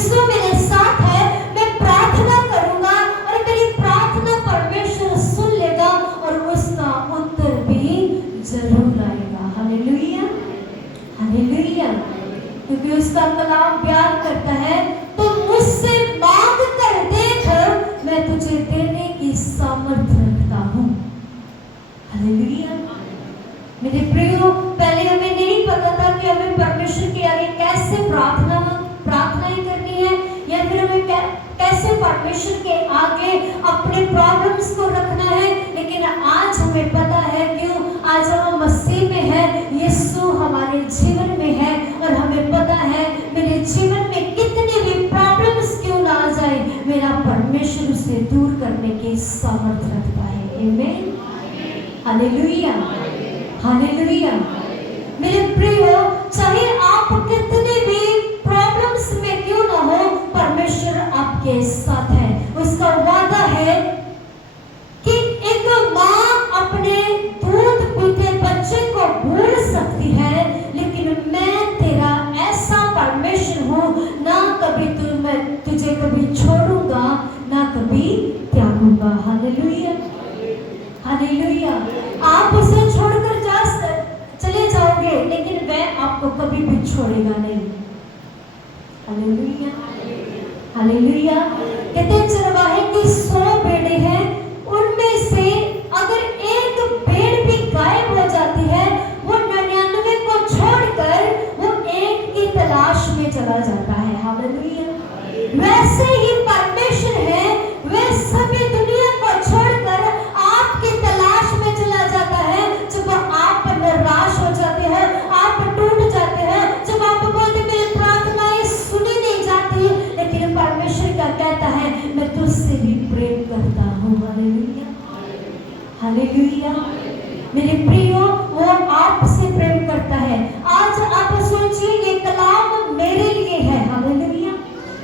यीशु मेरे साथ है, मैं प्रार्थना करूंगा और मेरी प्रार्थना परमेश्वर सुन लेगा और उसका उत्तर भी जरूर आएगा। Hallelujah, hallelujah. क्योंकि उसका कलाम बयान करता है, तो मुझसे मांग कर देख, मैं तुझे देने की सामर्थ्य रखता हूँ। हालेलुया। मेरे प्रियो, पहले हमें नहीं पता था कि हमें परमेश्वर के आगे कैसे प्रार्थनाएं करनी है, या फिर हमें कैसे परमेश्वर के आगे अपने प्रॉब्लम्स को रखना है। लेकिन आज हमें पता है, क्यों? आज हम मसीह में है, यीशु हमारे जीवन में है, और हमें पता है मेरे जीवन में कितनी भी प्रॉब्लम्स क्यों ना आ जाए, मेरा परमेश्वर उसे दूर करने की सामर्थ्य रखता है। आमीन, हालेलुया, हालेलुया। मेरे प्रियो, चाहे आप कितने भी प्रॉब्लम्स में क्यों ना हो, परमेश्वर आपके साथ है। उसका वादा है कि एक माँ अपने दूध पीते बच्चे को भूल सकती है, लेकिन मैं तेरा ऐसा परमेश्वर हूँ, ना कभी तुझे कभी छोड़ूंगा, ना कभी त्यागूंगा। Hallelujah, hallelujah. आप उसे छोड़कर चले जाओगे, लेकिन वह आपको कभी भी छोड़ेगा नहीं। Hallelujah, hallelujah. कहते चरवाहे की 100 भेड़ें हैं, उनमें से अगर एक भेड़ भी गायब हो जाती है, वो 99 को छोड़कर वो एक की तलाश में चला जाता है। हालेलुया। वैसे ही परमेश्वर है, वह सभी दुनिया को छोड़कर आपकी तलाश में चला जाता है। जब आप निराश हो जाते हैं, आप टूट जाते हैं, जब आप बोलते मेरी प्रार्थनाएं सुनी नहीं जाती, लेकिन परमेश्वर क्या कहता है, मैं तुझसे भी प्रेम करता हूँ। Hallelujah, hallelujah. मेरे प्रियो, वो आपसे प्रेम करता है। आज आप सोचिए, ये कलाम मेरे लिए है। हालेलुया।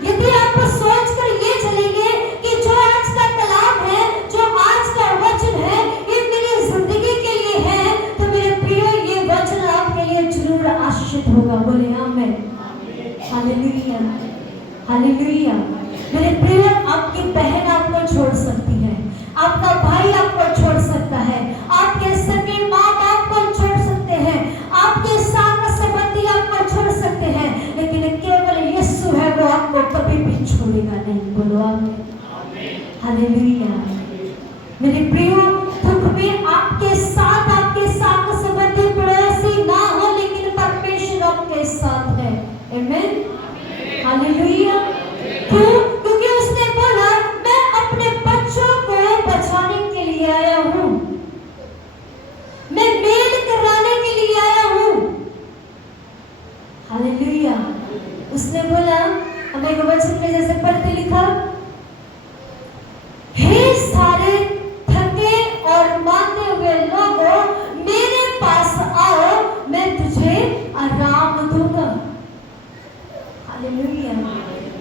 यदि आप सोचकर ये चलेंगे कि जो आज का कलाम है, जो आज का वचन है, ये मेरी जिंदगी के लिए है, तो मेरे प्रियो, ये वचन आपके लिए जरूर आशीषित होगा। बोले आमीन, हालेलुया, हालेलुया। मेरे प्रियो, आपकी बहन आपको छोड़ सकती है, आपका भाई आपको छोड़ सकता है, आपके सगे माँ बाप को छोड़ सकते हैं, आपके साथ संबंधी आपको छोड़ सकते हैं, लेकिन केवल यीशु है, वो आपको कभी भी छोड़ेगा नहीं। बोलो आमीन, हालेलुया। मेरे प्रियो, दुख में आपके साथ संबंधी पड़ोसी ना हो, लेकिन परमेश्वर आपके साथ है। आमीन, हालेलुया। क्यों? क्योंकि उसने बोला, मैं अपने बच्चों को बचाने के लिए आया हूँ, मैं मेल कराने के लिए आया हूँ। हालेलुया। उसने बोला, हमें एक वचन में जैसे पढ़ते लिखा, हे सारे थके और मांदे हुए लोगों, मेरे पास आओ, मैं तुझे आराम दूंगा। हालेलुया।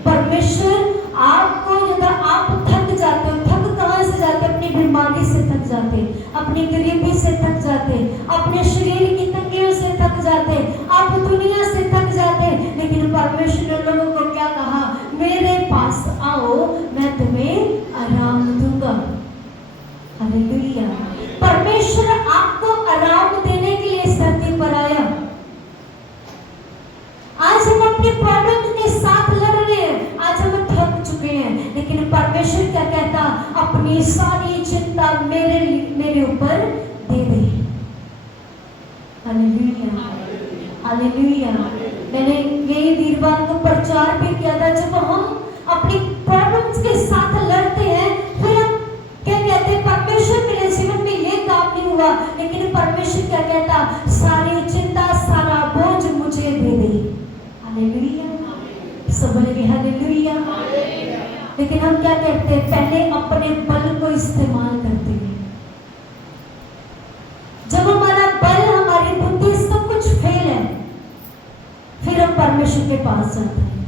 परमेश्वर आपको, यदि आप थक जाते हो, थक कहाँ से जाते? अपनी बीमारी से थक जाते, अपनी गरीबी से थक जाते, अपने शरीर की तंगियों से थक जाते, आप दुनिया से थक जाते, लेकिन परमेश्वर ने लोगों को क्या कहा? मेरे पास आओ, मैं तुम्हें आराम दूंगा। हालेलुया। परमेश्वर आपको आराम देने के लिए इस धरती पर आया। आज हम अपनी प्रॉब्लम के साथ लड़ रहे हैं, आज हम थक चुके हैं, लेकिन परमेश्वर क्या कहता? अपनी सारी चिंता मेरे ऊपर दे दे। Hallelujah, hallelujah. मैंने यही वीरवार को प्रचार भी किया था, जब हम अपनी प्रॉब्लम्स के साथ लड़ते हैं, फिर हम क्या कहते हैं? परमेश्वर मेरे जीवन में ये काम नहीं हुआ, लेकिन परमेश्वर क्या कहता? सारी चिंता, सारा बोझ मुझे दे दे। हालेलुया, सब बोलेंगे हालेलुया। लेकिन हम क्या करते हैं? पहले अपने बल को इस्तेमाल करते हैं। जब हमारा बल, हमारी बुद्धि, सब कुछ फेल है, फिर हम परमेश्वर के पास जाते हैं।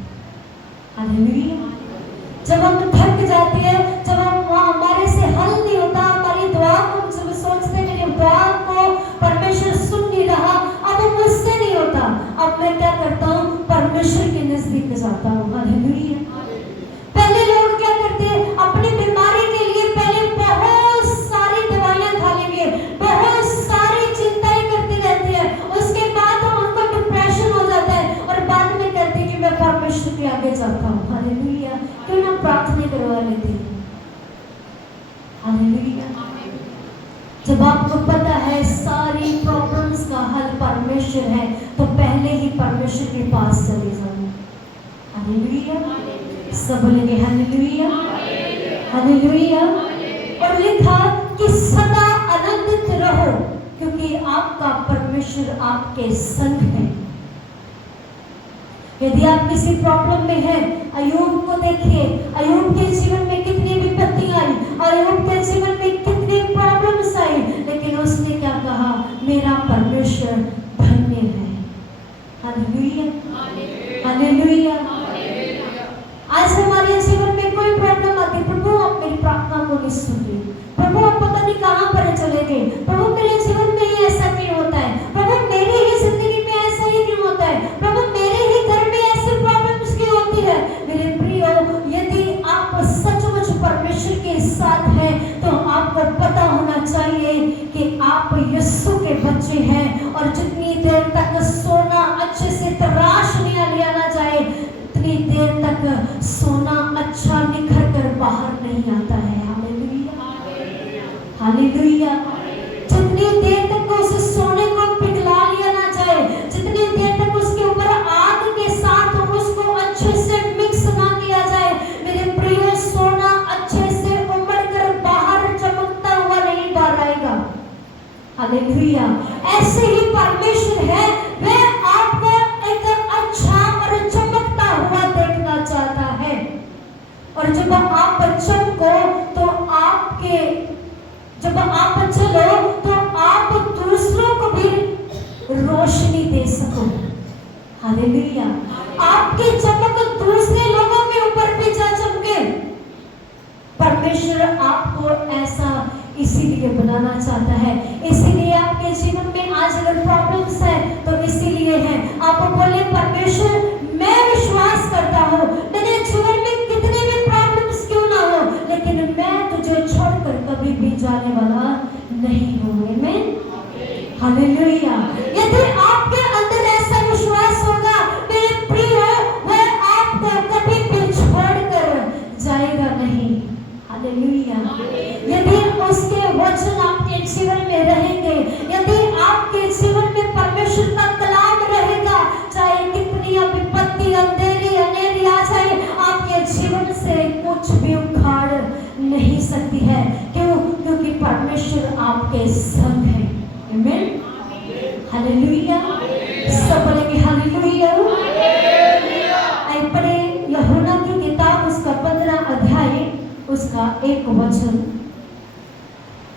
हालेलुया। जब हम थक जाते हैं, जब हमारे से हल नहीं होता, हमारी दुआ को जब सोचते हैं मेरी दुआ को परमेश्वर सुन नहीं रहा, अब मुझसे नहीं होता, अब मैं क्या करता हूँ? परमेश्वर के नजदीक जाता हूँ। हालेलुया। परमेश्वर के आगे जाता हूँ। हालेलुया। क्यों ना प्रार्थना करवा लेते हैं। हालेलुया। जब आपको पता है सारी प्रॉब्लम्स का हल परमेश्वर है, तो पहले ही परमेश्वर के पास चले जाओ। हालेलुया। सब बोलेंगे हालेलुया, हालेलुया। और लिखा कि सदा आनंदित रहो, क्योंकि आपका परमेश्वर आपके संग है। यदि आप किसी प्रॉब्लम में हैं, अय्यूब को देखिए, अय्यूब के जीवन में कितनी विपत्तियां आई, अय्यूब के जीवन में कितनी प्रॉब्लम्स आई, लेकिन उसने क्या कहा? मेरा परमेश्वर धन्य है। Hallelujah, hallelujah. आज हमारे जीवन में कोई प्रॉब्लम आती, प्रभु आप मेरी प्रार्थना को नहीं सुन रहे, प्रभु आप पता नहीं कहां पर चले गए, प्रभु मेरे जीवन में ही ऐसा क्यों होता है, प्रभु मेरी ही जिंदगी में ऐसा ही क्यों होता है, प्रभु मेरे ही घर में ऐसी प्रॉब्लम्स क्यों होती है। मेरे प्रियो, यदि आप सचमुच परमेश्वर के साथ हैं, तो आपको पता होना चाहिए कि आप यीशु के बच्चे हैं, और जितनी देर तक सोना अच्छे से तराश नहीं लिया ना जाए, उतनी देर तक सोना अच्छा निखर कर बाहर नहीं आता है। Hallelujah, hallelujah. जितनी देर तक उस सोने को पिघला लिया ना जाए, जितनी देर तक उसके ऊपर आग के साथ उसको अच्छे से मिक्स ना किया जाए, मेरे प्रिय, सोना अच्छे से उमड़ कर बाहर चमकता हुआ नहीं बाहर आएगा। हालेलुया। ऐसे ही परमेश्वर है, वह आपको एक अच्छा और चमकता हुआ देखना चाहता है, और जब आप चमको तो आपके, जब आप चलो तो आप दूसरों को भी रोशनी दे सको। हालेलुया। आपकी चमक दूसरे लोगों के ऊपर भी जा चमके। परमेश्वर आपको ऐसा इसीलिए बनाना चाहता है, इसीलिए आपके जीवन में आज अगर प्रॉब्लम्स है तो इसीलिए है। आप बोले परमेश्वर मैं विश्वास करता हूँ, मेरे जीवन में कितने भी प्रॉब्लम्स क्यों ना हो, लेकिन मैं तुझे छोड़कर कभी भी जाने वाला नहीं हूँ। आमीन, हालेलुया। यदि आपके अंदर ऐसा विश्वास होगा, मेरे प्रिय, वह आपको कभी भी छोड़कर जाएगा नहीं। हालेलुया। यदि उसके वचन आपके जीवन में रहेंगे, यदि आपके जीवन में परमेश्वर का कलाम रहेगा, चाहे कितनी विपत्ति अंधेरी अनेरी आ जाए, आपके जीवन से कुछ भी उखाड़ नहीं सकती है। क्यों? क्योंकि परमेश्वर आपके संग है। आमीन, हालेलुया। सब बोलेंगे हालेलुया। आइए पढ़े यूहन्ना की किताब, उसका 15 अध्याय, उसका 1 वचन।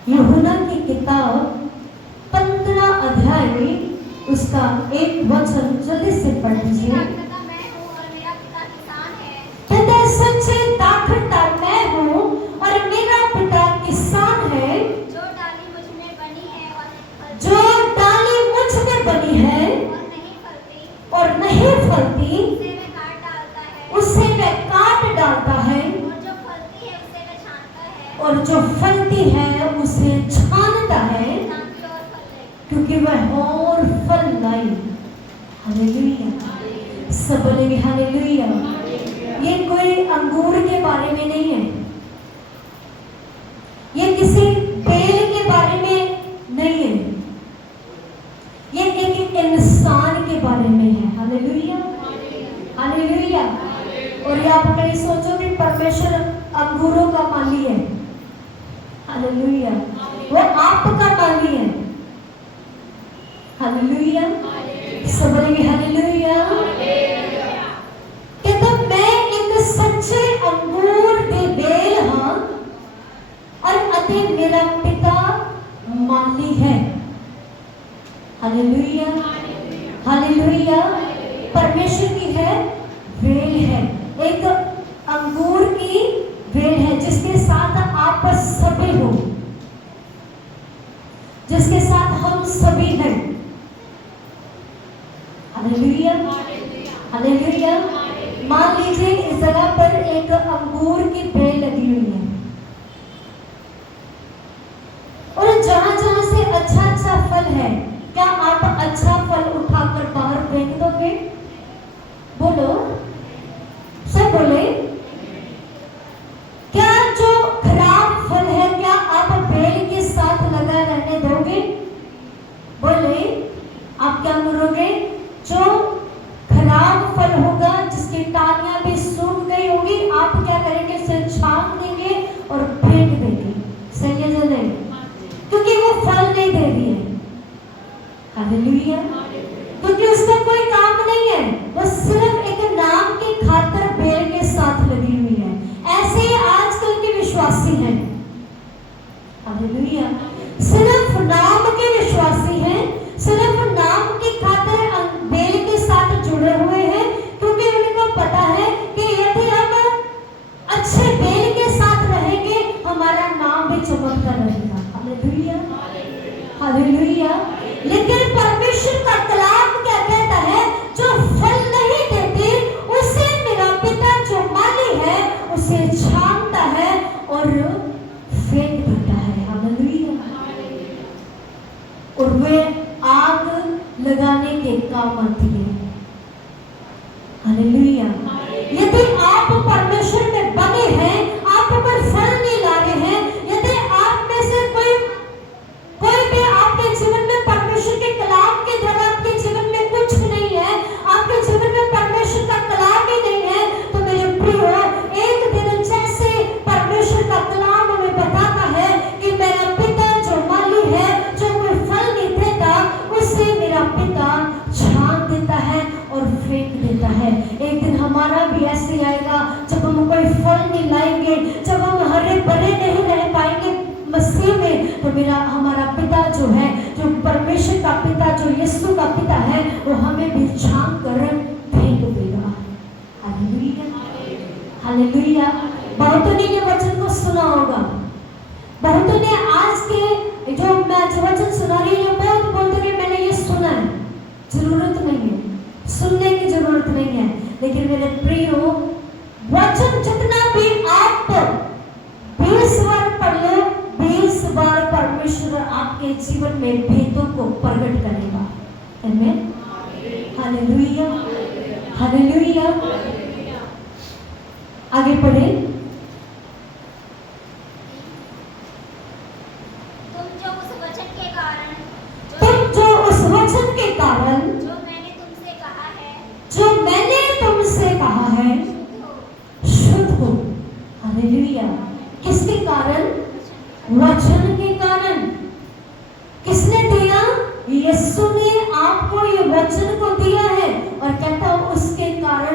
यूहन्ना की किताब 15 अध्याय, उसका 1 वचन, जल्दी से पढ़ लीजिए। कहते हैं सच्चे दाखलता मैं हूँ और मेरा पिता किसान है, जो डाली मुझ में बनी है और नहीं फलती, उसे वह काट डालता है, और जो फलती है उसे छानता है, क्योंकि वह और फल लाई। हालेलुया। सब बोलेंगे हालेलुया। ये कोई अंगूर के बारे में नहीं है, ये किसी बेल के बारे में नहीं है, ये एक इंसान के बारे में है। Hallelujah, hallelujah. और ये आप कहीं सोचो कि परमेश्वर अंगूरों का माली है। हालेलुया। वो आपका माली है। हालेलुया। सब बोलेंगे हालेलुया। कहता मैं एक सच्चे अंगूर के बेल हाँ, और अते मेरा पिता माली है। Hallelujah, hallelujah. परमेश्वर की है बेल है, एक अंगूर की बेल है, जिसके साथ आप सभी हो, जिसके साथ हम सभी हैं। Hallelujah, hallelujah. मान लीजिए इस जगह पर एक अंगूर की बेल लगी हुई है, और जहां जहां से अच्छा अच्छा फल है, क्या आप अच्छा फल उठाकर बाहर फेंक दोगे? बोलो, हालेलुया। क्योंकि उसका कोई काम नहीं है, वो सिर्फ एक नाम की खातिर बेल के साथ लगी हुई है। ऐसे ही आजकल के विश्वासी हैं, हालेलुया, सिर्फ नाम के विश्वासी हैं, सिर्फ नाम की खातिर बेल के साथ जुड़े हुए हैं, क्योंकि उनको पता है कि यदि हम अच्छे बेल के साथ रहेंगे हमारा नाम भी चमकता रहेगा। Hallelujah, hallelujah. लेकिन परमेश्वर का कलाम क्या कहता है? जो फल नहीं देते उसे मेरा पिता जो माली है उसे छानता है और फेंक देता है। हालेलुया। और वे आग लगाने के काम आती है। हालेलुया। यदि आप परमेश्वर में बने हैं, आप पर फल नहीं ला रहे हैं, यदि आप में से कोई भी आपके जीवन में परमेश्वर के कलाम के द्वारा आपके जीवन में कुछ नहीं है, आपके जीवन में परमेश्वर का कलाम ही नहीं है, तो मेरे प्रियो, एक दिन जैसे परमेश्वर का कलाम हमें बताता है कि मेरा पिता जो माली है, जो कोई फल नहीं देता उसे मेरा पिता छान देता है और फेंक देता है। एक दिन हमारा भी ऐसे आएगा जब हम कोई फल नहीं लाएंगे, जब हम हरे भरे नहीं रह पाएंगे मसीह में, तो हमारा पिता जो है, जो परमेश्वर का पिता, जो यीशु का पिता है, वो हमें भी छान कर फेंक देगा। Hallelujah, hallelujah. बहुतों ने ये वचन को सुना होगा, बहुतों ने आज के जो मैं जो वचन सुना रही हूँ, बहुत बोलते हैं मैंने ये सुना है। जरूरत नहीं है, सुनने की जरूरत नहीं है, लेकिन मेरे प्रियो, वचन जितना भी आप 20 बार पढ़ लो, 20 बार परमेश्वर आपके जीवन में भेदों को प्रकट करेगा। आमीन, हालेलुया, हालेलुया। आगे पढ़े। तुम जो उस वचन के कारण जो मैंने तुमसे कहा है शुद्ध हो। हालेलुया। किसके कारण? वचन के कारण। किसने दिया? यीशु ने आपको ये वचन को दिया है, और कहता उसके कारण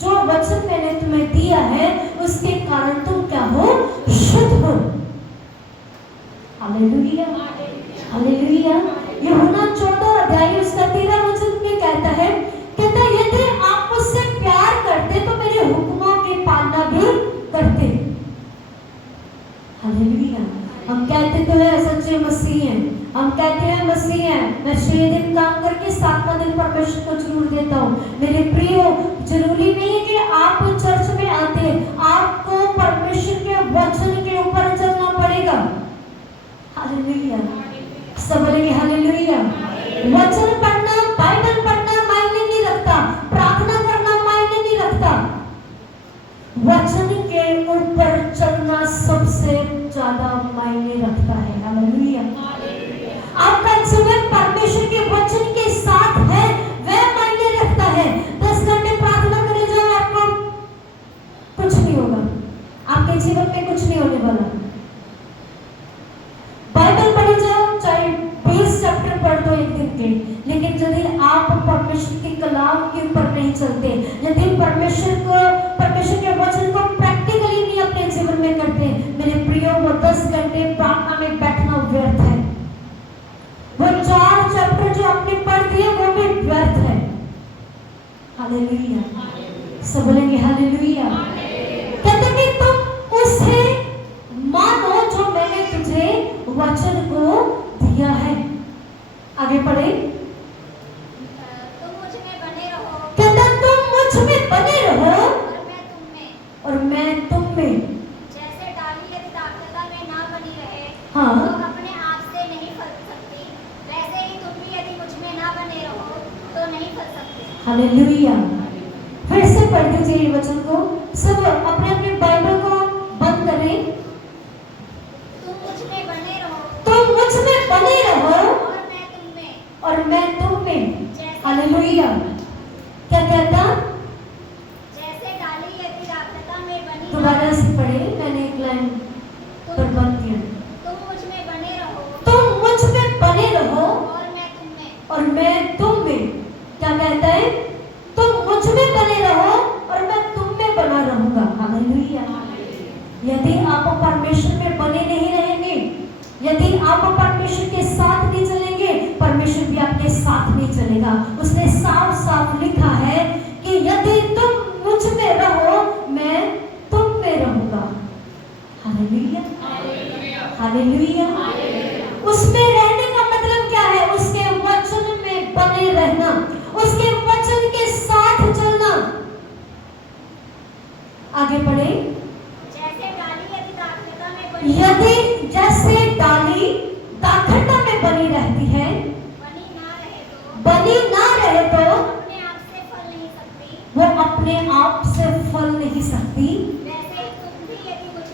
जो वचन मैंने तुम्हें दिया है उसके कारण तुम क्या हो? शुद्ध हो। Hallelujah, hallelujah. यूहन्ना 14 अध्याय उसका 13 वचन में कहता है यदि आप मुझसे प्यार करते तो मेरे हुक्मों की पालना भी करते। हालेलुया। हम कहते तो है सच्चे मसीह हैं, हम कहते हैं मसीह हैं, मैं 6 दिन काम करके 7वां दिन परमेश्वर को जरूर देता हूँ। मेरे प्रियो, जरूरी नहीं है कि आप चर्च में आते, आपको परमेश्वर के वचन के ऊपर चलना पड़ेगा। हालेलुया, सब बोलेंगे हालेलुया। वचन पढ़ना, बाइबल पढ़ना मायने नहीं रखता, प्रार्थना करना मायने नहीं रखता, वचन के ऊपर चलना सबसे ज्यादा मायने रखता है। हालेलुया। आपका जीवन परमेश्वर के वचन के साथ है, वह मायने रखता है। 10 घंटे प्रार्थना करे जाओ, आपको कुछ नहीं होगा, आपके जीवन में कुछ नहीं होने वाला। बाइबल पढ़ी जाओ, चाहे 20 चैप्टर पढ़ दो एक दिन के, लेकिन यदि आप परमेश्वर के कलाम के ऊपर नहीं चलते, यदि परमेश्वर के वचन को प्रैक्टिकली नहीं अपने जीवन में करते, मेरे प्रियो, वो 10 घंटे प्रार्थना में बैठना व्यर्थ है। वो 4 चैप्टर जो आपने पढ़ दिए वो भी व्यर्थ है। हालेलुया, सब बोलेंगे हालेलुया। कहते कि तुम उसे मानो जो मैंने तुझे वचन को दिया है। आगे पढ़े। तुम मुझ में बने रहो, कहता तुम मुझ में बने रहो और मैं तुम में। जैसे डाली यदि दाखलता में ना बनी रहे, हाँ, तो अपने आप से नहीं फल सकती, वैसे ही तुम भी यदि मुझ में ना बने रहो तो नहीं फल सकते। हालेलुया। फिर से पढ़ दीजिए ये वचन को, सब अपने अपने बाइबल को बंद करें। तुम मुझ में बने रहो, तुम मुझ में बने रहो और मैं तुम में। हालेलुया। क्या कहता? जैसे डाली यदि दाखलता में बनी, दोबारा से पढ़े, मैंने एक लाइन पर बंद किया। तुम मुझ में बने रहो तुम मुझ में बने रहो और मैं तुम में। और रहूंगा। हालेलुया। यदि आप परमेश्वर में बने नहीं रहेंगे, यदि आप परमेश्वर के साथ नहीं चलेंगे, परमेश्वर भी आपके साथ नहीं चलेगा। उसने साफ साफ लिखा है कि यदि तुम मुझ में रहो, मैं तुम में रहूंगा। Hallelujah, hallelujah. उसमें रहने का मतलब क्या है? उसके वचन में बने रहना, उसके वचन के साथ चलना। आगे बढ़े। जैसे डाली यदि दाखलता में बनी यदि जैसे डाली दाखलता में बनी रहती है, बनी ना रहे तो बनी ना रहे तो अपने आप से फल नहीं सकती। वो अपने आप से फल नहीं सकती। वैसे ही तुम भी यदि मुझ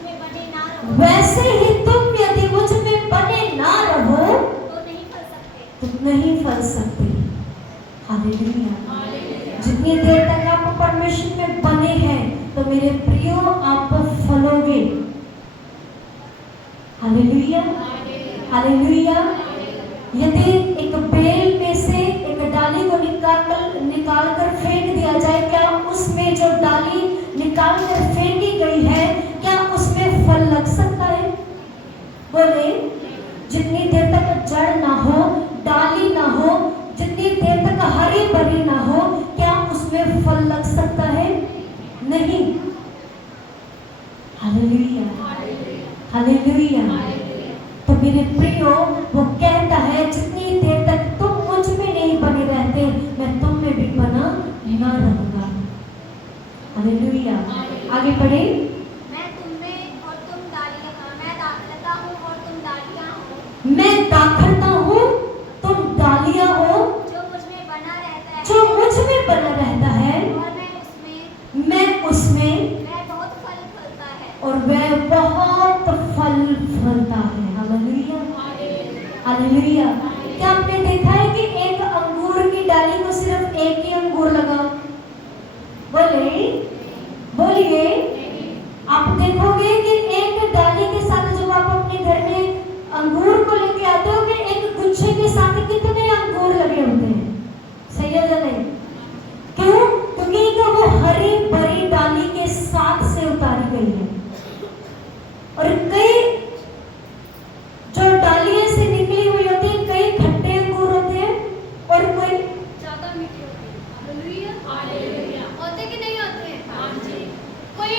वैसे ही तुम यदि मुझ में बने ना रहो में बने ना रहो तो नहीं फल सकते। तो नहीं फल सकते। हालेलुया। जितनी देर तक आप परमेश्वर में बने हैं तो मेरे प्रियो आप फलोगे। Hallelujah, hallelujah. यदि एक बेल में से एक डाली को निकाल कर फेंक दिया जाए, क्या उसमें जो डाली निकाल कर फेंकी गई है, क्या उसमें फल लग सकता है? बोले, जितनी देर तक जड़ ना हो, डाली ना हो, जितनी देर तक हरी भरी ना हो, क्या उसमें फल लग सकता है? नहीं। Hallelujah, hallelujah. तो मेरे प्रियो, वो कहता है जितनी देर तक तुम मुझ में नहीं बने रहते, मैं तुम में भी बना ना रहूंगा। हालेलुया। आगे बढ़े। मैं तुम में और तुम डालियां, मैं दाखलता हूँ और तुम डालियां हो। मैं दाखलता हूँ, तुम डालियां हो। जो मुझ में बना रहता है, जो मुझ में बना रहता है, और मैं उसमें, वह बहुत फल फलता है। और वह बहुत फल फलता है। Hallelujah, hallelujah. क्या आपने देखा है कि एक अंगूर की डाली को सिर्फ एक ही अंगूर लगा? बोले, बोलिए। आप देखोगे कि एक डाली के साथ जब आप अपने घर में अंगूर को लेके आते हो कि एक गुच्छे के साथ कितने अंगूर लगे होते हैं? सही है या नहीं? क्यों? क्योंकि वो हरी भरी डाली के साथ से उतारी गई है। और कई जो डालियां से निकली हुई होती है, कई खट्टे अंगूर होते हैं और कोई ज्यादा मीठे होते हैं। हालेलुया। होते कि नहीं होते हैं? हाँ जी। कोई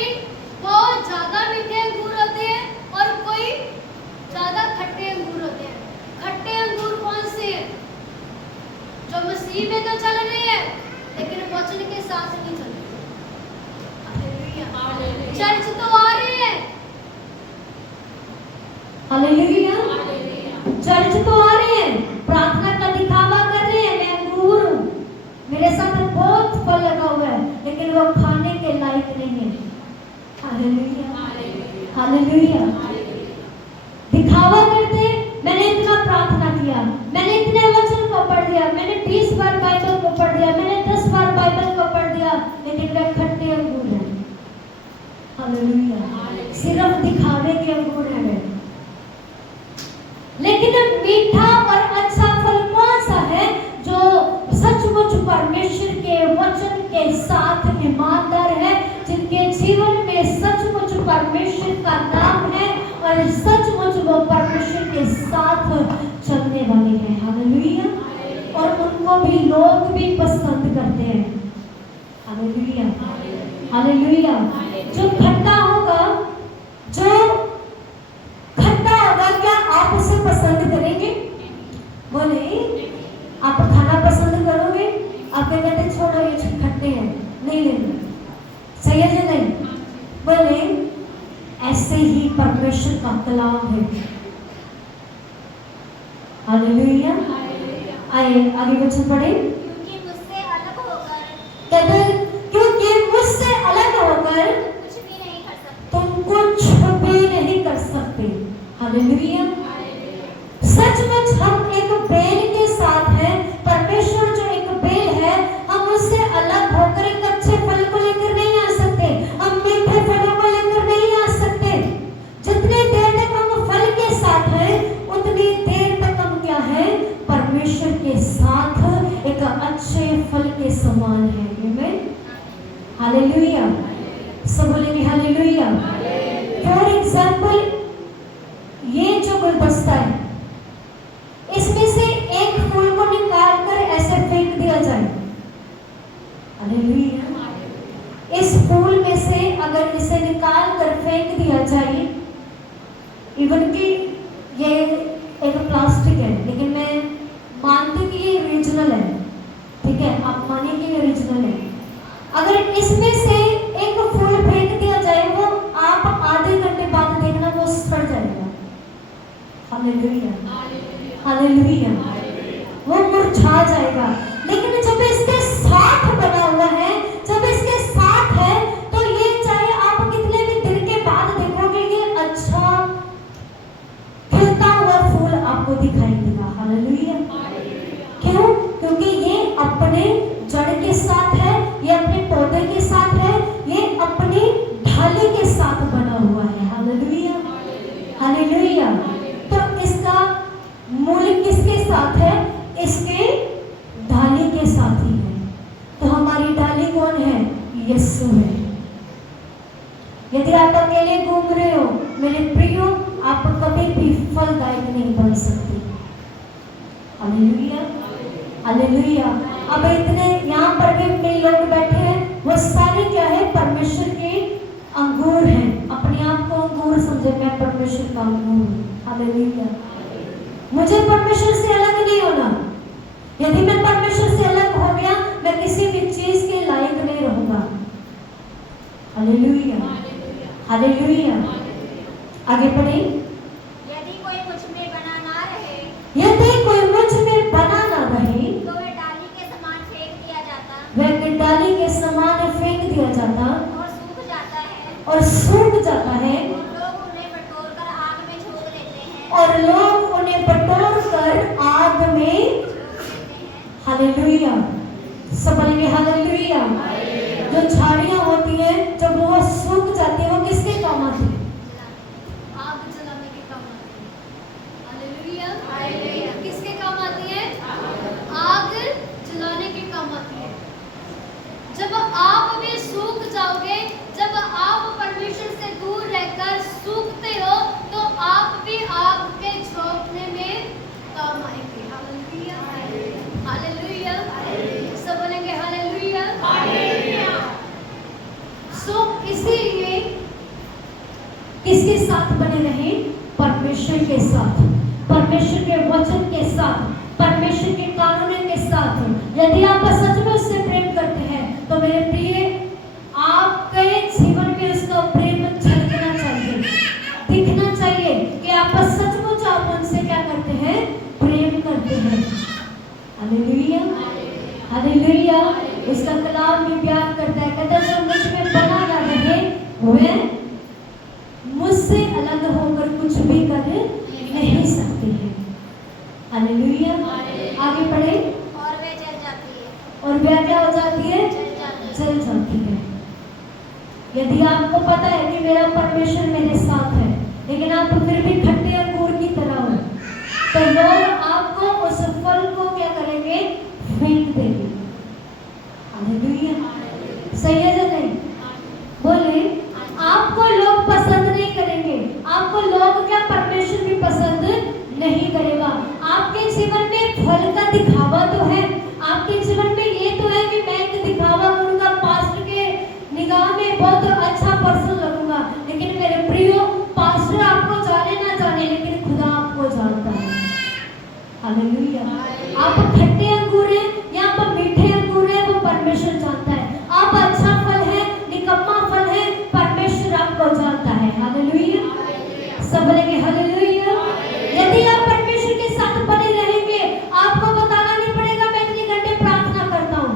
बहुत ज्यादा मीठे अंगूर होते हैं और कोई ज्यादा खट्टे अंगूर होते हैं। खट्टे अंगूर कौन से हैं? जो मसीह में तो चल रहे हैं लेकिन वचन के साथ नहीं चल रहे। हालेलुया। चर्च तो आ रहे हैं। हालेलुया, चर्च तो आ रहे हैं, प्रार्थना का दिखावा कर रहे हैं, मैं अंगूर हूँ, मेरे साथ बहुत फल लगा हुआ है, लेकिन वो खाने के लायक नहीं है। Hallelujah, hallelujah. दिखावा करते हैं, मैंने इतना प्रार्थना किया, मैंने इतने वचन को पढ़ लिया, मैंने 20 बार बाइबल को पढ़ लिया, मैंने 10 बार बाइबल को पढ़ लिया, लेकिन वे खट्टे अंगूर हैं। हालेलुया, सिर्फ दिखावे के अंगूर हैं वे। लेकिन मीठा और अच्छा फल कौन सा है? जो सचमुच परमेश्वर के वचन के साथ ईमानदार है, जिनके जीवन में सचमुच परमेश्वर का नाम है और सचमुच वो परमेश्वर के साथ चलने वाले हैं। हालेलुया। और उनको भी लोग भी पसंद करते हैं। Hallelujah, hallelujah. जो खट्टा होगा, जो क्या आप उसे पसंद करेंगे? बोले, आप खाना पसंद करोगे? आप कहते छोड़ो ये खट्टे हैं, नहीं लेंगे। सही है या नहीं? बोले, ऐसे ही परमेश्वर का कलाम है। हालेलुया। आए आगे वचन पढ़े। क्योंकि मुझसे अलग होकर कुछ भी नहीं कर सकते। तुम कुछ भी नहीं कर सकते। हालेलुया। सचमुच हम एक बेल के साथ हैं, परमेश्वर जो एक बेल है, हम उससे अलग होकर एक अच्छे फल को लेकर नहीं आ सकते, हम मीठे फलों को लेकर नहीं आ सकते। जितनी देर तक हम फल के साथ हैं, उतनी देर तक हम क्या है? परमेश्वर के साथ एक सब बोलेंगे हालेलुया। फॉर एग्जाम्पल, ये जो गुलदस्ता है, इसमें से एक फूल को निकाल कर ऐसे फेंक दिया जाए, हालेलुया। इस फूल में से अगर इसे निकाल कर फेंक दिया जाए, इवन कि ये एक प्लास्टिक है, लेकिन मैं मानती हूँ कि ये ओरिजिनल है, ठीक है, आप मानिए कि ये ओरिजिनल है। अगर इसमें से एक फूल फेंक दिया जाए, वो आप आधे घंटे बाद देखना वो सड़ जाएगा, हालेलुया, हालेलुया, वो मुरझा जाएगा। लेकिन जब इसके साथ बना हुआ है, जब इसके साथ है, तो ये चाहे आप कितने भी दिन के बाद देखोगे, ये अच्छा खिलता हुआ फूल आपको दिखाई देगा, हालेलुया। क्यों? क्योंकि ये अपने जड़ के साथ है, ये अपने पौधे के साथ है, ये अपनी ढाली के साथ बना हुआ है, हालेलुया, हालेलुया। तो इसका मूल किसके साथ है? इसके ढाली के साथ ही है। तो हमारी ढाली कौन है? यीशु है। यदि आप अकेले घूम रहे हो मेरे प्रियो, आप कभी भी फलदायक नहीं बन सकते, हालेलुया, हालेलुया। अब इतने यहाँ पर भी कई लोग बैठे हैं, वो सारे क्या है? परमेश्वर के अंगूर हैं। अपने आप को अंगूर समझे, मैं परमेश्वर का अंगूर हूँ, हालेलुया। मुझे परमेश्वर से अलग नहीं होना। यदि मैं परमेश्वर से अलग हो गया, मैं किसी भी चीज के लायक नहीं रहूंगा, हालेलुया, हालेलुया। आगे बढ़े। यदि कोई मुझ में बना ना रहे, यदि कोई मुझ में बना ना रहे, तो वह डाली के समान फेंक दिया जाता वह डाली के समान फेंक दिया जाता और सूख जाता है, और सूख जाता है, लोग उन्हें बटोर कर आग में झोंक देते हैं, और लोग उन्हें बटोर कर आग में, हालेलुया, सब बोलेंगे हालेलुया। जो झाड़ियां होती हैं, जब वो सूख जाती है, वो किसके काम आती है? आग जलाने के काम आती है, हालेलुया। किसके काम आती है? आग जलाने के काम आती है। जब आप भी सूख जाओगे, जब आप परमेश्वर से दूर रहकर सूखते हो, तो आप भी आग के झोंकने में काम आएंगे, हालेलुया, हालेलुया। सब बोलेंगे हालेलुया, हालेलुया। सो इसीलिए किसके साथ बने रहे? परमेश्वर के साथ, परमेश्वर के वचन के साथ, परमेश्वर के कानूनों के साथ। यदि आप सच में उससे प्रेम करते हैं, तो मेरे प्रिय, आपके जीवन में उसका प्रेम झलकना चाहिए, दिखना चाहिए कि आप सचमुच आप उनसे क्या करते हैं? प्रेम करते हैं, हालेलुया, हालेलुया। उसका कलाम भी प्यार करता है, कहता है जो मुझ में बना ना रहे, वह मुझसे अलग होकर कुछ भी कर नहीं सकते हैं, हालेलुया। आगे बढ़े। और वह जल जाती है, और वह क्या हो जाती है? जल जाती है। जल जाती है। यदि आपको पता है कि मेरा परमेश्वर मेरे साथ है, लेकिन आप फिर भी खट्टे अंगूर की तरह हो, तो लोग आपको उस फल को क्या करेंगे? फेंक देंगे, हालेलुया। सही है या नहीं? बोले, आपको लोग पसंद नहीं करेंगे, आपको लोग क्या? परमेश्वर भी पसंद नहीं करेगा। आपके जीवन में फल का दिखावा तो है, आपके जीवन में ये तो है कि मैं एक दिखावा करूंगा, पास्टर के निगाह में बहुत अच्छा पर्सन लगूंगा, लेकिन मेरे प्रियो, पास्टर आपको जाने ना जाने, लेकिन खुदा आपको जानता है, हालेलुया। आप खट्टे अंगूर हैं या आप मीठे अंगूर हैं, वो परमेश्वर जानता है। आप अच्छा फल है, निकम्मा फल है, परमेश्वर आपको जानता है, हालेलुया। सब बोलेंगे हालेलुया। यदि आप परमेश्वर के साथ बने रहेंगे, आपको बताना नहीं पड़ेगा मैं इतने घंटे प्रार्थना करता हूँ।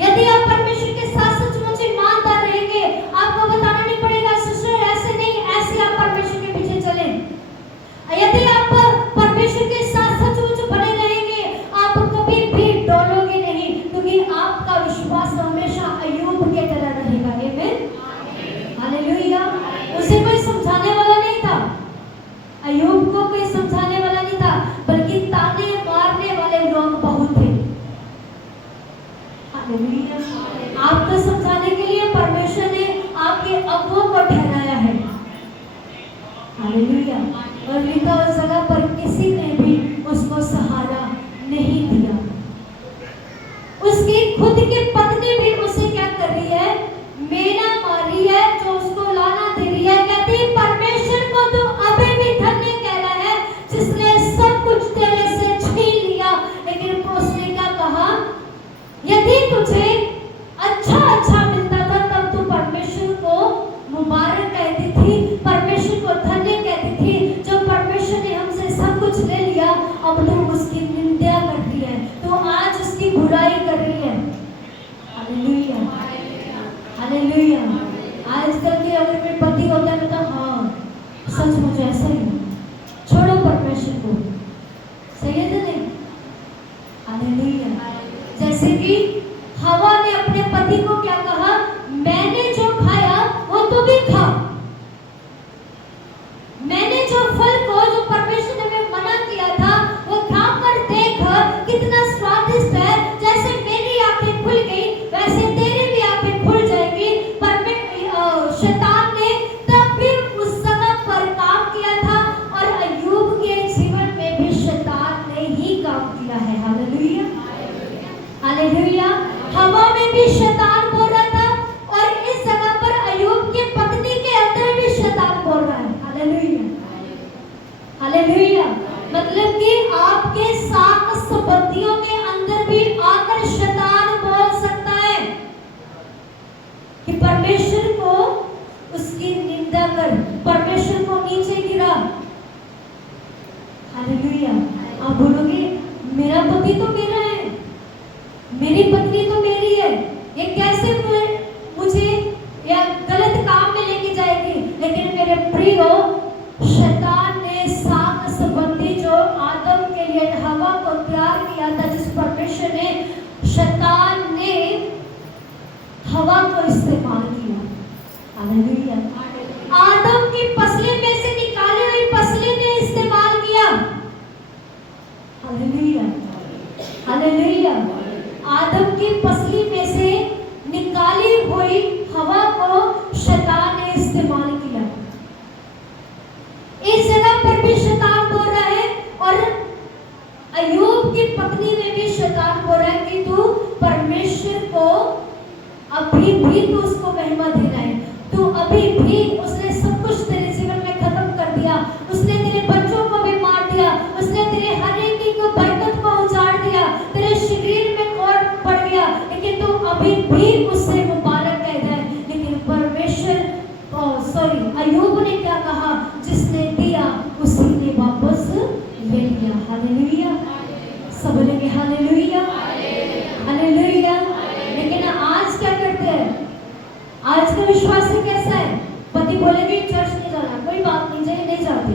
यदि आप परमेश्वर के साथ सचमुच ईमानदार रहेंगे, आपको बताना नहीं पड़ेगा सिस्टर ऐसे नहीं, ऐसे आप परमेश्वर के पीछे चले। यदि आप परमेश्वर के साथ सचमुच बने रहेंगे, आप कभी भी डरोगे नहीं, क्योंकि आपका विश्वास हमेशा अय्यूब के तरह रहेगा, आमीन, हालेलुया। उसे कोई समझाने वाला नहीं था, हालेलुया। और लिखा उस जगह पर किसी ने भी उसको सहारा नहीं दिया। उसकी खुद की पत्नी भी उसे क्या कर रही है, मेना मार रही है, जो उसको लाना दे रही है। कहती है परमेश्वर को तो अभी भी धन्य कहना है जिसने सब कुछ तेरे से छीन लिया। लेकिन उसने क्या कहा, यदि तुझे अच्छा मिलता था तब तू परमेश्वर को मुबारक कहती थी, परमेश्वर को धन्य कहती थी। जो परमेश्वर ने हमसे सब कुछ ले लिया, अब तू उसकी निंदा कर रही है, तो आज उसकी बुराई कर रही है। Hallelujah, hallelujah. आजकल के अगर मेरे पति होता है तो हाँ सच मुझे ऐसा ही है, छोड़ो परमेश्वर को, सही है तो नहीं? हालेलुया। जैसे कि हवा ने अपने पति को क्या कहा, मैंने जो खाया वो तू भी खा, मैंने जो फल को जो परमेश्वर ने हमें मना किया था वो खा कर देख कितना स्वादिष्ट है। जैसे मेरी आंखें खुल गई वैसे तेरी भी आंखें खुल जाएगी। शैतान ने तब भी उस जगह पर काम किया था और अय्यूब के जीवन में भी शैतान ने ही काम किया है। Hallelujah, hallelujah. हवा में भी शैतान बोल रहा था और इस जगह पर अय्यूब की पत्नी के अंदर भी शैतान बोल रहा है। Hallelujah, hallelujah. मतलब कि आपके साथ संबंधियों के अंदर भी आकर शैतान बोल सकता है कि परमेश्वर को उसकी निंदा कर, परमेश्वर को नीचे गिरा। हालेलुया। आप बोलोगे मेरा पति तो मेरा है, मेरी पत्नी तो मेरी है, ये कैसे मुझे या गलत काम में लेके जाएगी। लेकिन मेरे प्रियो, शैतान ने सात संबंधी जो आदम के लिए हवा को तैयार किया था, जिस परमेश्वर ने, शैतान ने हवा को इस्तेमाल किया। हालेलुया। आदम की पसली में से निकाली हुई पसली ने इस्तेमाल किया। Hallelujah, hallelujah. आदम की पसली में से निकाली हुई हवा को शैतान ने इस्तेमाल किया। इस जगह पर भी शैतान बोल रहा है और अय्यूब की पत्नी में भी शैतान बोल रहा है कि तू परमेश्वर को अभी भी तू उसको महिमा देना है, तू अभी भी, उसने सब कुछ तेरे जीवन में खत्म कर दिया, उसने तेरे बच्चों को भी मार दिया, उसने तेरे हर एक को बरकत को उजाड़ दिया, तेरे शरीर में कोड़ पड़ गया, लेकिन तू अभी भी उससे मुबारक कहता है। लेकिन परमेश्वर अय्यूब ने क्या कहा, जिसने दिया उसी ने वापस ले लिया। हालेलुया, सब बोलेंगे हालेलुया, हालेलुया। लेकिन आज क्या करते हैं, आज का विश्वासी कैसा है, पति बोलेंगे चर्च नहीं जाना, कोई बात नहीं, जाइए, नहीं जाते।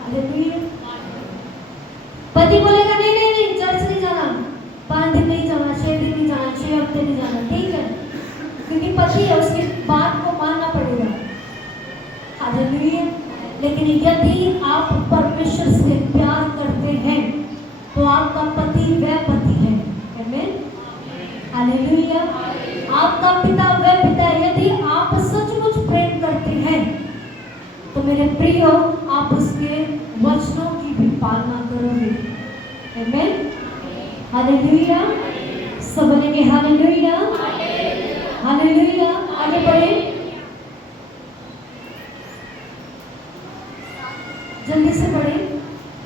हालेलुया। पति बोलेगा नहीं नहीं नहीं चर्च नहीं जाना, 5 दिन नहीं जाना, 6 दिन नहीं जाना, 6 हफ्ते नहीं जाना, ठीक है, क्योंकि पति है, उसकी बात को मानना पड़ेगा। हालेलुया। लेकिन यदि आप परमेश्वर से प्यार करते हैं तो आपका पति वह पति है। आमीन, हालेलुया। आपका पिता वह पिता है। यदि आप सचमुच प्रेम करते हैं तो मेरे प्रियो, आप उसके वचनों की भी पालना करोगे। आमीन, हालेलुया। सब बोलेंगे हालेलुया, हालेलुया। आगे बढ़े, जल्दी से पढ़े।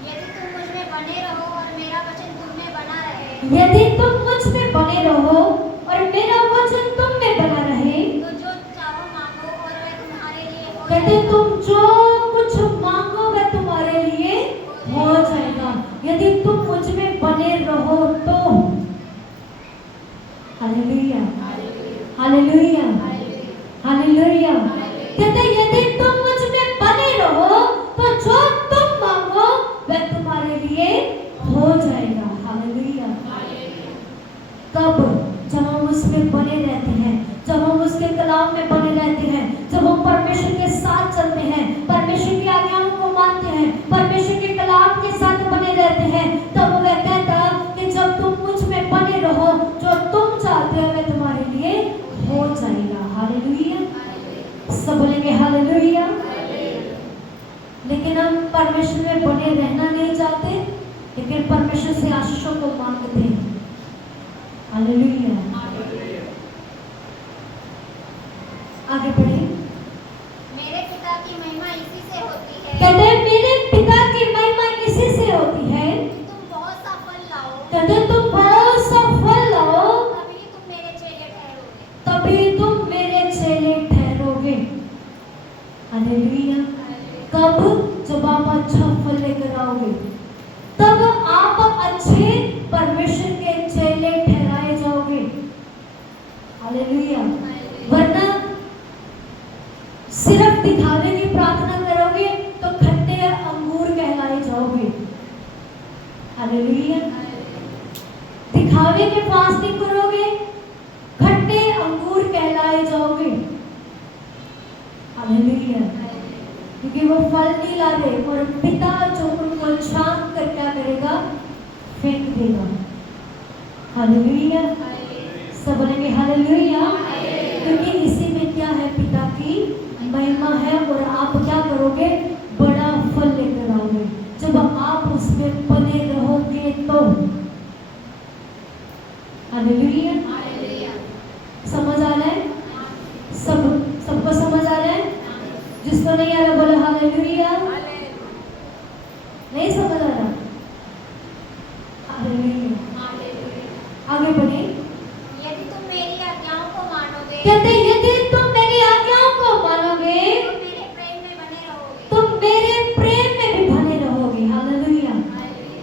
यदि तुम मुझ में बने रहो और मेरा वचन तुम में बना रहे, यदि तुम मुझ में बने रहो और मेरा वचन तुम में बना रहे, तो जो चाहो मांगो और वह तुम्हारे लिए हो कहते जाएगा। तुम जो कुछ मांगो वह तुम्हारे लिए हो जाएगा। यदि तुम मुझ में बने रहो तो। Hallelujah, hallelujah, hallelujah. कहते यदि तुम मुझ में बने रहो तो जो तुम मांगो वह तुम्हारे लिए हो जाएगा। हालेलुया। कब? जब हम उसमें बने रहते हैं, जब हम उसके कलाम में बने रहते हैं, जब हम परमेश्वर के साथ चलते हैं, परमेश्वर की आज्ञाओं को मानते हैं, परमेश्वर के कलाम के साथ बने रहते हैं, तब वह कहता कि जब तुम मुझ में बने रहो, जो तुम चाहते हो वह तुम्हारे लिए हो जाएगा। हालेलुया। सब बोलेंगे हालेलुया, लेकिन हम परमेश्वर में बने रहना नहीं चाहते, लेकिन परमेश्वर से आशीषों को मांगते हैं। हालेलुया। आगे बढ़े। मेरे पिता की महिमा इसी से होती है कहते हैं मेरे पिता की महिमा इसी से होती है कि तुम बहुत सा फल लाओ, कहते हैं तुम बहुत सा फल लाओ, तभी तुम मेरे चेले ठहरोगे। तभी तुम मेरे चेले ठहरोगे। हालेलुया। कब? जब आप अच्छा फल लेकर आओगे, तब आप अच्छे परमेश्वर के चेले ठहराए जाओगे। हालेलुया। वरना सिर्फ दिखावे की प्रार्थना करोगे तो खट्टे अंगूर कहलाए जाओगे। हालेलुया। दिखावे के फास्टिंग करोगे, खट्टे अंगूर कहलाए जाओगे। हालेलुया। क्योंकि वो फल नहीं ला रहे, और पिता जो उनको छांट कर क्या करेगा? फेंक देगा। हालेलुया। सब बोलेंगे हालेलुया। क्योंकि इसी में क्या है? पिता की महिमा है, और आप क्या करोगे? बड़ा फल लेकर आओगे जब आप उसमें बने रहोगे तो। हालेलुया। समझ आ रहा है? सबको समझ आ रहा है? जिसको नहीं आ रहा बोले हालेलुया। नहीं समझ आ रहा? हालेलुया। आगे बढ़े। यदि तुम मेरी आज्ञाओं को मानोगे, कहते हैं, यदि तुम मेरी आज्ञाओं को मानोगे तुम मेरे प्रेम में बने रहोगे। तुम मेरे प्रेम में भी बने रहोगे। हालेलुया।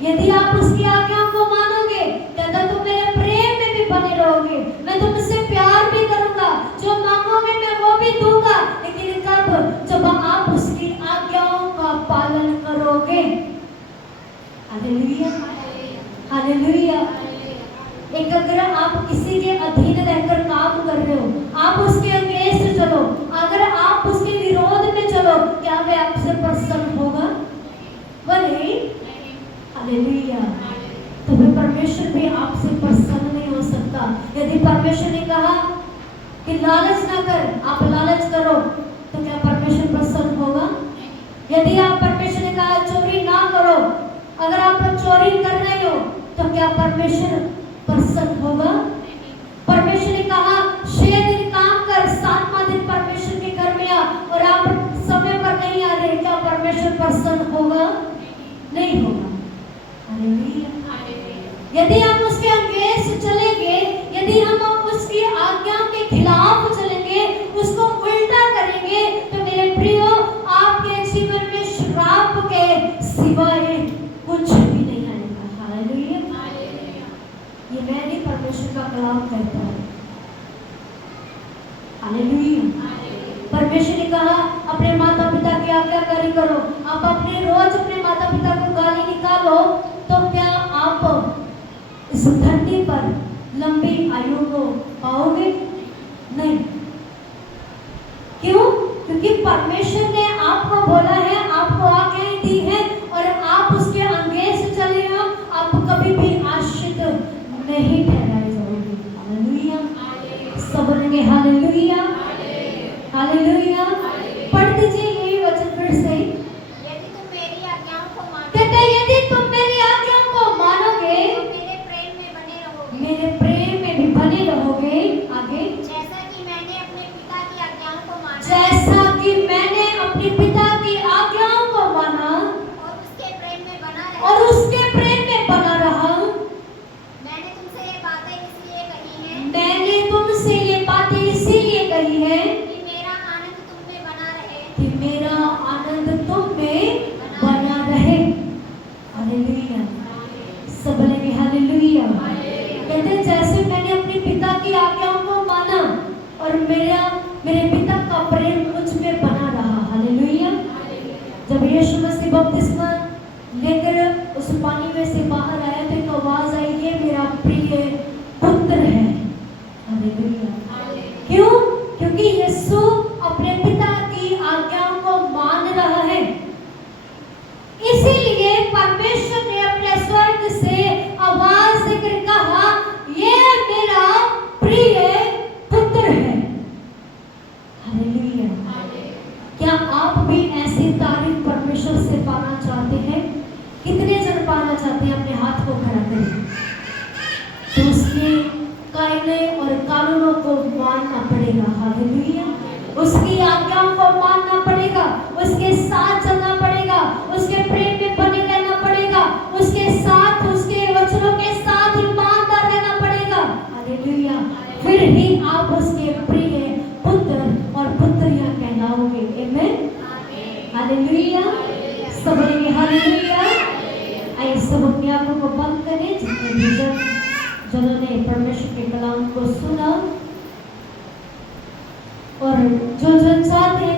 यदि आप उसकी आज्ञाओं को मानोगे, कहता तुम मेरे प्रेम में भी बने रहोगे। मैं तुमसे प्यार भी करूंगा, जो मांगोगे मैं वो भी दूंगा। लेकिन कब? जब आप उसकी आज्ञाओं का पालन करोगे। हालेलुया। हालेलुया। एक अगर आप किसी के अधीन रहकर काम कर रहे हो, आप उसके अगेंस्ट चलो, अगर आप उसके विरोध में चलो, क्या वह आपसे प्रसन्न होगा? वो नहीं। हालेलुया। तो फिर परमेश्वर भी आपसे प्रसन्न नहीं हो सकता। यदि परमेश्वर ने कहा कि लालच ना कर, आप लालच करो, तो क्या परमेश्वर प्रसन्न होगा? यदि आप परमेश्वर ने कहा चोरी ना करो, अगर आप चोरी कर रहे हो, तो क्या परमेश्वर प्रसन्न होगा? परमेश्वर ने कहा 6 दिन काम कर, 7वां दिन परमेश्वर के घर में आ, और आप समय पर नहीं आ रहे, क्या परमेश्वर प्रसन्न होगा? नहीं होगा। हालेलुया। यदि हम उसके अगेंस्ट चलेंगे, यदि हम उसकी आज्ञाओं के खिलाफ चलेंगे, उसको उल्टा करेंगे, तो मेरे प्रियो आपके जीवन में श्राप के सिवाय कुछ भी नहीं आएगा। हालेलुया। ये मैं नहीं, परमेश्वर का कलाम कहता है। हालेलुया। परमेश्वर ने कहा अपने माता पिता की आज्ञाकारी करो। आप अपने रोज अपने माता पिता को गाली निकालो, तो क्या आप इस धरती पर लंबी आयु को पाओगे? नहीं। क्यों? क्योंकि परमेश्वर ने आपको बोला है, आपको आज्ञाएं दी है, और आप उसके अगेंस्ट चले हो, आप कभी भी आश्रित नहीं ठहराए जाओगे। हालेलुया। सब बोलेंगे हालेलुया। हालेलुया। पढ़ दीजिए यही वचन फिर से। यदि तुम मेरी आज्ञाओं को मानोगे, कहते हैं, यदि तुम मेरी आज्ञाओं को मानोगे, तो मेरे प्रेम में बने रहोगे। मेरे प्रेम में भी बने रहोगे। आगे। जैसा कि मैंने अपने पिता की आज्ञाओं को माना, जैसा कि मैंने अपने पिता की आज्ञाओं को माना और उसके प्रेम में बना रहा। और उसके प्रेम में बना रहा। मैंने तुमसे ये बातें इसलिए कही हैं मैंने तुमसे ये बातें इसीलिए कही है कि मेरा आनंद तुम में बना रहे। कि मेरा आनंद तुम में बना रहे। हालेलुया। सब बोलेंगे हालेलुया। कहते हैं, जैसे मैंने अपने पिता की आज्ञाओं को माना, और मेरे पिता का प्रेम मुझ में बना रहा। हालेलुया। जब यीशु मसीह बपतिस्मा लेकर उस पानी में से बाहर आया, तो एक आवाज आई, ये मेरा प्रिय पुत्र है। हालेलुया। क्यों? क्योंकि यीशु अपने पिता की आज्ञाओं को मान रहा है। इसीलिए परमेश्वर ने अपने स्वर्ग से आवाज देकर कहा, ये मेरा प्रिय पुत्र है। हालेलुया। क्या आप भी ऐसी तारीफ परमेश्वर कितने जन पाना चाहते हैं? अपने हाथ को खड़ा करें। तो उसके कायदे और कानूनों को मानना पड़ेगा। हालेलुया। उसकी आज्ञाओं को मानना पड़ेगा, उसके साथ चलना पड़ेगा, उसके प्रेम में बने रहना पड़ेगा, उसके साथ, उसके वचनों के साथ ईमानदार रहना पड़ेगा। हालेलुया। फिर ही आप उसके प्रिय पुत्र और पुत्रियां कहलाओगे। आमीन। हालेलुया। सब बोलेंगे हालेलुया। आइए सब अपनी आंखों को बंद करें। जितने भी जिन्होंने परमेश्वर के कलाम को सुना और जो चाहते हैं